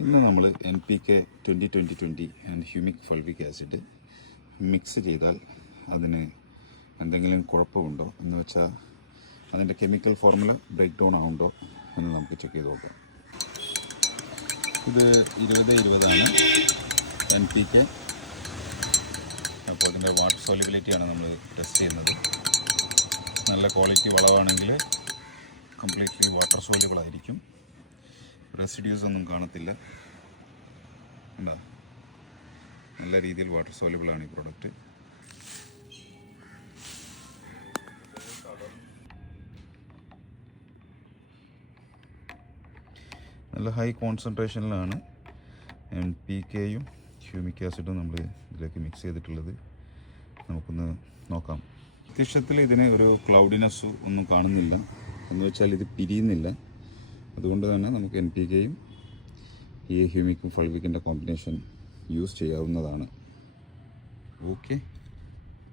ഇന്ന് നമ്മൾ M P K twenty twenty twenty and humic fulvic acid mix ചെയ്താൽ അതിന് എന്തെങ്കിലും കുഴപ്പമുണ്ടോ? എന്ന് വെച്ചാൽ അതിന്റെ കെമിക്കൽ ഫോർമുല ബ്രേക്ക് ഡൗൺ ആവുണ്ടോ എന്ന് നമുക്ക് ചെക്ക് ചെയ്ത് നോക്കാം. ഇത് ഇരുപത് ഇരുപതാണ് എൻ പി കെ അപ്പോൾ ഇതിന്റെ വാട്ടർ സോലിബിലിറ്റിയാണ് നമ്മൾ ടെസ്റ്റ് ചെയ്യുന്നത്. നല്ല ക്വാളിറ്റി വളമാണെങ്കിൽ കംപ്ലീറ്റ്ലി വാട്ടർ സോലിബിൾ ആയിരിക്കും. റെസിഡ്യൂസ് ഒന്നും കാണത്തില്ല. കണ്ടോ നല്ല രീതിയിൽ വാട്ടർ സോലിബിൾ ആണ് ഈ പ്രോഡക്റ്റ്. നല്ല ഹൈ കോൺസെൻട്രേഷനിലാണ് എം പി കെയും ഹ്യൂമിക് ആസിഡും നമ്മൾ ഇതിലേക്ക് മിക്സ് ചെയ്തിട്ടുള്ളത്. നമുക്കൊന്ന് നോക്കാം. പ്രത്യക്ഷത്തിൽ ഇതിന് ഒരു ക്ലൗഡിനെസ് ഒന്നും കാണുന്നില്ല. എന്ന് വെച്ചാൽ ഇത് പിരിയുന്നില്ല. അതുകൊണ്ട് തന്നെ നമുക്ക് എൻ പി കെയും ഈ ഹ്യൂമിക്കും ഫൾവിക്കിന്റെ കോമ്പിനേഷൻ യൂസ് ചെയ്യാവുന്നതാണ്. ഓക്കെ.